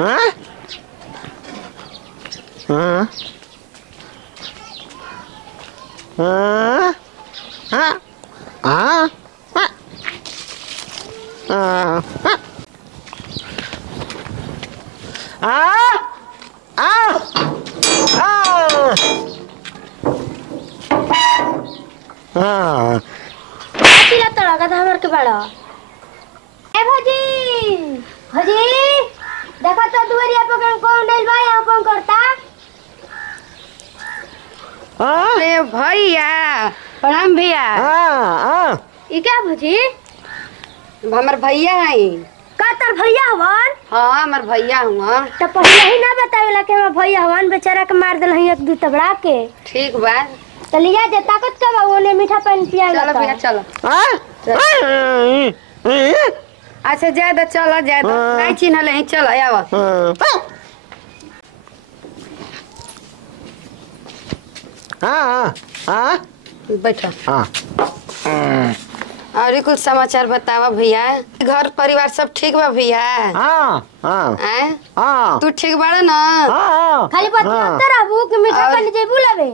हाँ हाँ हाँ हाँ हाँ हमारे के बड़ा ए भौजी भौजी देखो तो दुवरिया पर कौन डल भाई यहाँ कौन करता अरे भैया प्रणाम भैया। ये क्या भौजी हमार भैया है का तर भैया हवन। हाँ हमार भैया हुआ तो पहले ही ना बतावेला के हमार भैया हवन बेचारा के मार देल एक दू तबड़ा के। ठीक बा तो लिया जे ताकत का बा ओने मीठा पानी पिया चलो भैया चलो। अच्छा ज्यादा चलो ज्यादा नहीं चिन्ह ले चलो आवा। बैठो। और कुछ समाचार बतावा भैया। घर परिवार सब ठीक बा भैया। तू ठीक बाड़ा ना। खाली बात करते रहबू कि मीठा पानी जेबू लबे।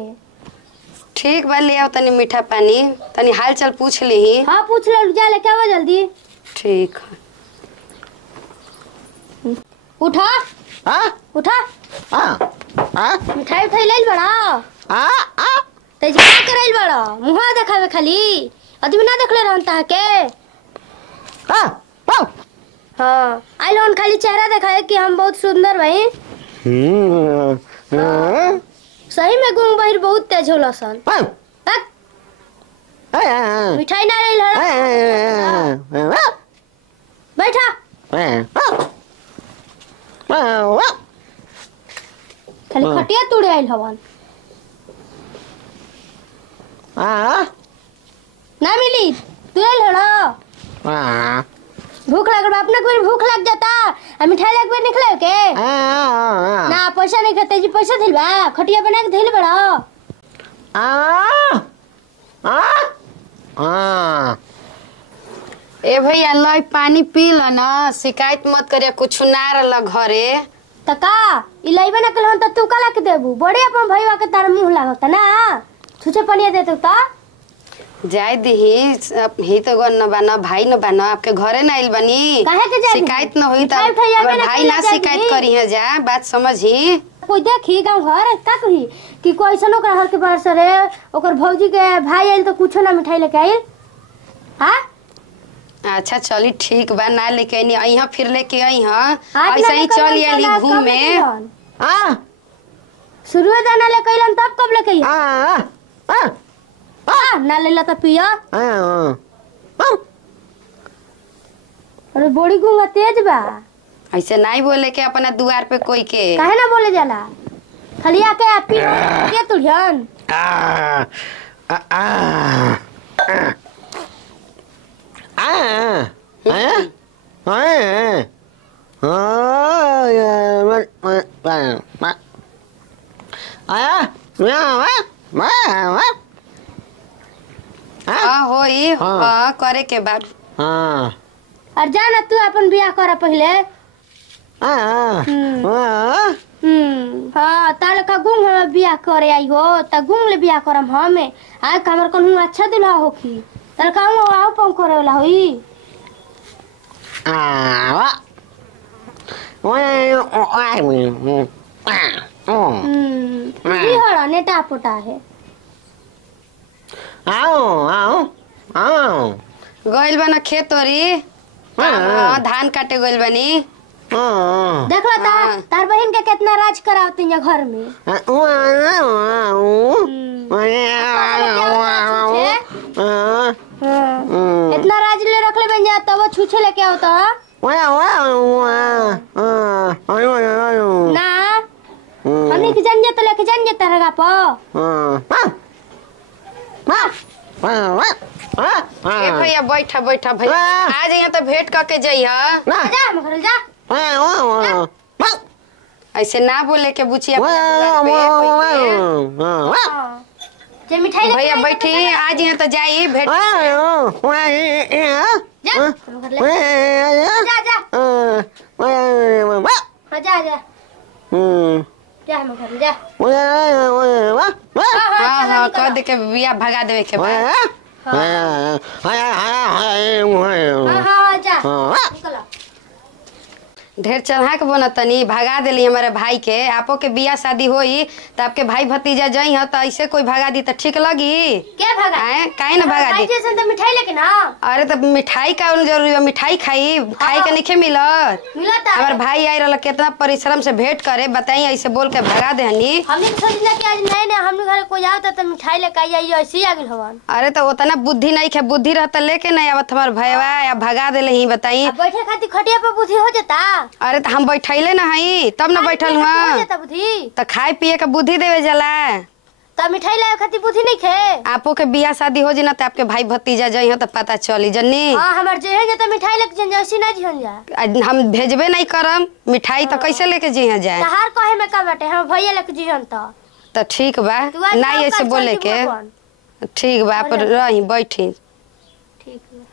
ठीक बा ले आओ तनी मीठा पानी तनी हाल चाल पूछ ली। हाँ पूछ ले जा ले क्या जल्दी। ठीक उठा उठा मिठाई उठाई ले बड़ा तेज क्या करैल बड़ा मुहा देखावे खाली आदमी ना देखले रहता है के। हाँ आइलोन खाली चेहरा दिखाए कि हम बहुत सुंदर भाई। सही में गुंग बहिर बहुत तेज होला सन। मिठाई ना ले बैठा खाली खटिया तोड़े आइल हवन ना मिली तू लड़ो। भूख लग रहा अपने को भूख लग जाता आ मिठाई लग पे निकले के ना पैसा नहीं खाते जी पैसा दिलवा खटिया बना के दिल बड़ा। ए भैया लाई पानी पी ल ना शिकायत मत करिया कुछ ना रह घरे तका इलाइबा ना कल त तू कला के देबू बड़े अपन भईवा के तार मुंह लागत ना छुचे पनिया दे तू ता जाय दही ही तो गन न बना भाई न बना आपके घरे ना आइल बनी शिकायत न होई त भाई ना शिकायत करी है जा बात समझी। कोई देखी गांव घर का कही कि कोई सनो कर हर के बाहर से रे ओकर भौजी के भाई आइल तो कुछो ना मिठाई लेके आइल। हां अच्छा चली ठीक बा ना लेके आई अइहा फिर लेके अइहा ऐसे ही चल आली घूमे। शुरू दाना ले कइलन तब कब लेके आई ना लेला त पिया। अरे बड़ी गुंगा तेज बा ऐसे नहीं बोले के अपना द्वार पे कोई के काहे ना बोले जाला खाली आके पी के तुड़ियन। होई हाँ करे के बाद और जाना तू अपन बियाह करा पहले। हाँ ताले का गुंग हम बियाह करे आई हो त गुंग ले बियाह करम हमें आय हमर कनु अच्छा दुल्हा होखी ताले का हम आओ पम करे वाला होई। बिहार नेटा पोटा है। गइल बना खेत तोरी धान काटे गइल बनी। देख लो तार बहन के कितना राज करावती है घर में। इतना राज ले रख ले बन जाता वो छूछे लेके आवता ना हमने की जान जाता लेके जान जाता रहेगा ए भैया बैठा बैठा भैया आज यहाँ तो भेंट करके जाइया जा मखरल जा। ऐसे ना बोले के बुचिया जे मिठाई भैया बैठी आज यहाँ तो जाई भेंट जा जा हां जा जा जा हम घर जा हां कह दे के बिया भगा देवे के बा हां जा निकल ढेर चढ़ा के बनतनी भगा देली हमारे भाई के। आपो के बिया शादी होई त आपके भाई भतीजा जाई ह त ऐसे कोई भगा दी त ठीक लगी? के भगा काहे ना भगा दी? जैसे त मिठाई लेके ना। अरे त मिठाई का जरूरी है? मिठाई खाई के नहीं मिलत। हमारे भाई आई रहल कितना परिश्रम से भेंट करे बताई ऐसे बोल के भगा देहनी। हमने सोचला कि आज नहीं ना हमने घर कोई आवत त मिठाई लेके आई ऐसे आ गेल हवन। अरे त उतना बुद्धि नहीं है, बुद्धि रहता लेके नहीं आवत हमार भैया या भगा देले ही बताई। बैठे खातिर खटिया पे बुद्धि हो जाता। अरे तो हम बैठैले ना हई तब ना बैठल हुआ तो खाए पिए का बुद्धि देवे जाला। त मिठाई लाए खातिर बुद्धि नहीं खे। आपो के बियाह शादी हो जिना त आपके भाई भतीजा जाई ह त पता चली जन्नी। हां हमर जे है त मिठाई लेके जन जैसी ना जिहन जा। हम भेजबे नहीं करम मिठाई त कैसे लेके जिहा जाए? तहार कहे में का बाटे हम भैया लेके जिहन त ठीक बा नहीं ऐसे बोले के। ठीक बा आप रही बैठी। ठीक है।